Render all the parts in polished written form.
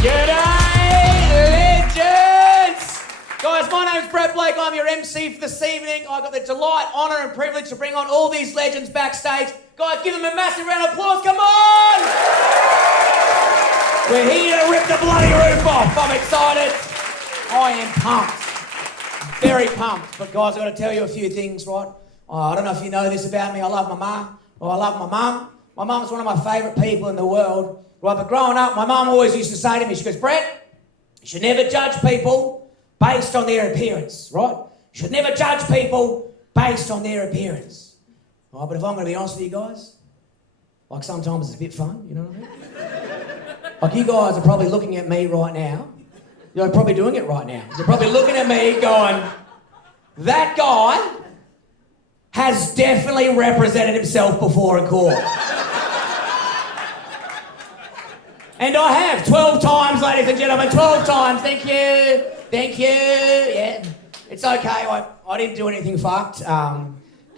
G'day, legends! Guys, my name's Brett Blake. I'm your MC for this evening. I've got the delight, honour and privilege to bring on all these legends backstage. Guys, give them a massive round of applause. Come on! We're here to rip the bloody roof off. I'm excited. I am pumped. Very pumped. But guys, I've got to tell you a few things, right? I don't know if you know this about me. I love my mum. I love my mum. My mum's one of my favourite people in the world. Right, but growing up, my mum always used to say to me, she goes, Brett, you should never judge people based on their appearance, right? You should never judge people based on their appearance. Right, but if I'm going to be honest with you guys, like sometimes it's a bit fun, you know what I mean? Like you guys are probably looking at me right now. You're probably doing it right now. You're probably looking at me going, that guy has definitely represented himself before in court. And I have 12 times, ladies and gentlemen, 12 times. Thank you. Thank you. Yeah, it's okay. I didn't do anything fucked.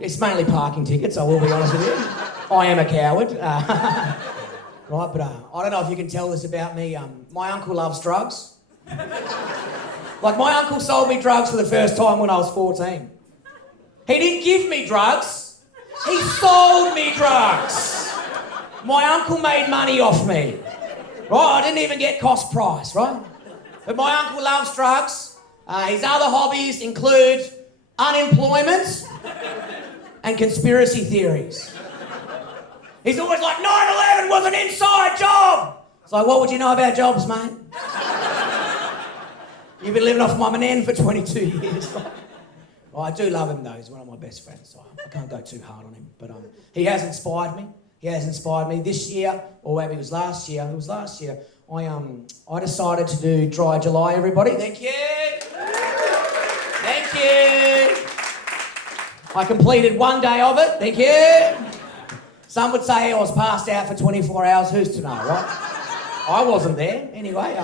It's mainly parking tickets, I will be honest with you. I am a coward. Right, but I don't know if you can tell this about me. My uncle loves drugs. Like, my uncle sold me drugs for the first time when I was 14. He didn't give me drugs. He sold me drugs. My uncle made money off me. Right, I didn't even get cost price, right? But my uncle loves drugs. His other hobbies include unemployment and conspiracy theories. He's always like, 9/11 was an inside job. It's like, what would you know about jobs, mate? You've been living off Mum and Nan for 22 years, right? Well, I do love him though. He's one of my best friends, so I can't go too hard on him. But he has inspired me. He has inspired me. This year, or maybe it was last year, I decided to do Dry July, everybody. Thank you. Thank you. I completed one day of it. Thank you. Some would say I was passed out for 24 hours. Who's to know, right? I wasn't there. Anyway,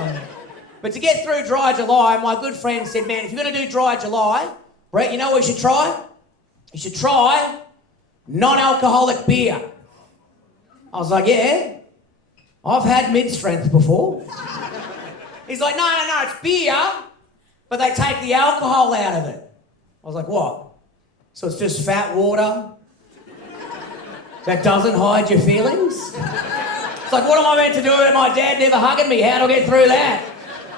but to get through Dry July, my good friend said, man, if you're going to do Dry July, Brett, you know what you should try? You should try non-alcoholic beer. I was like, yeah, I've had mid-strength before. He's like, no, it's beer, but they take the alcohol out of it. I was like, what? So it's just fat water that doesn't hide your feelings? It's like, what am I meant to do with my dad never hugging me? How do I get through that?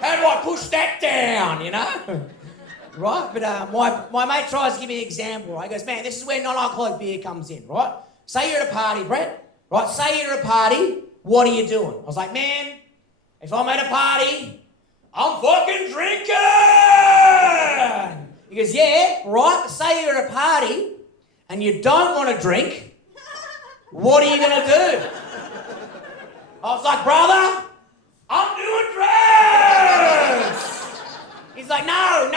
How do I push that down, you know? Right, but my mate tries to give me an example, right? He goes, man, this is where non-alcoholic beer comes in, right? Say you're at a party, Brett. Right, say you're at a party, what are you doing? I was like, man, if I'm at a party, I'm fucking drinking! He goes, yeah, right, say you're at a party and you don't want to drink, what are you going to do? I was like, brother, I'm doing drugs! He's like, no,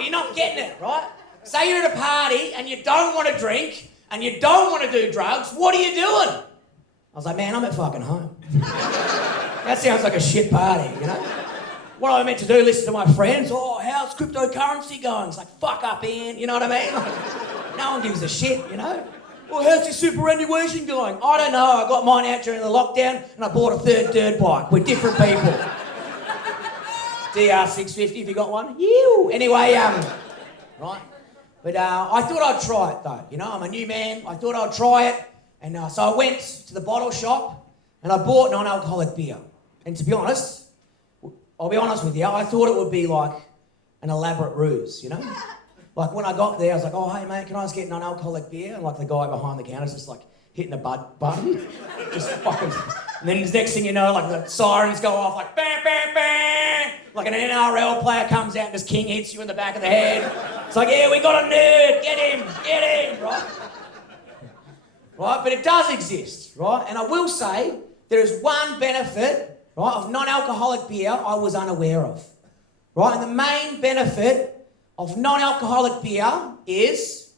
you're not getting it, right? Say you're at a party and you don't want to drink and you don't want to do drugs, what are you doing? I was like, man, I'm at fucking home. That sounds like a shit party, you know? What am I meant to do? Listen to my friends? Oh, how's cryptocurrency going? It's like, fuck up, Ian, you know what I mean? Like, no one gives a shit, you know? Well, how's your superannuation going? I don't know. I got mine out during the lockdown and I bought a third dirt bike with different people. DR650, if you got one. Ew. Anyway, right? But I thought I'd try it though. You know, I'm a new man. I thought I'd try it. And so I went to the bottle shop and I bought non-alcoholic beer. And to be honest, I'll be honest with you, I thought it would be like an elaborate ruse, you know? Like when I got there, I was like, oh, hey mate, can I just get non-alcoholic beer? And like the guy behind the counter's just like hitting the button. Just fucking... And then the next thing you know, like the sirens go off like bam, bam, bam. Like an NRL player comes out and this king hits you in the back of the head. It's like, yeah, we got a nerd, get him, right? Right, but it does exist, right? And I will say there is one benefit, right, of non-alcoholic beer I was unaware of, right? And the main benefit of non-alcoholic beer is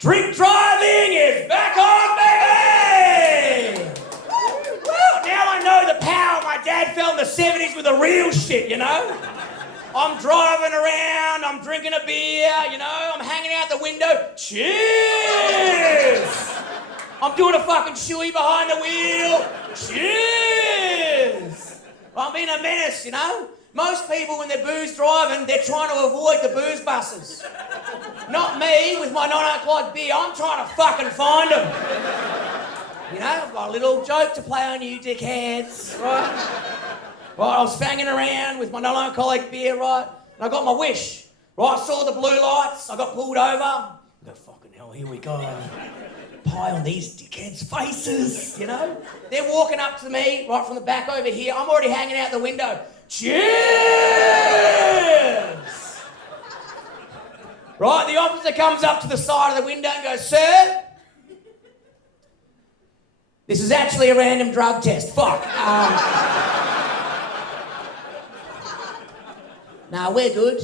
drink driving is back on, baby! Well, now I know the power my dad felt in the 70s with the real shit, you know? I'm driving around, I'm drinking a beer, you know, I'm hanging out the window. Cheers! I'm doing a fucking shoey behind the wheel. Cheers! I'm being a menace, you know? Most people, when they're booze driving, they're trying to avoid the booze buses. Not me, with my non-alcoholic beer. I'm trying to fucking find them. You know, I've got a little joke to play on you, dickheads, right? Right, I was fanging around with my non-alcoholic beer, right? And I got my wish. Right, I saw the blue lights, I got pulled over. I go, fucking hell, here we go. Pie on these dickheads' faces, you know? They're walking up to me, right from the back over here. I'm already hanging out the window. Cheers! Right, the officer comes up to the side of the window and goes, sir, this is actually a random drug test. Fuck. Nah, we're good.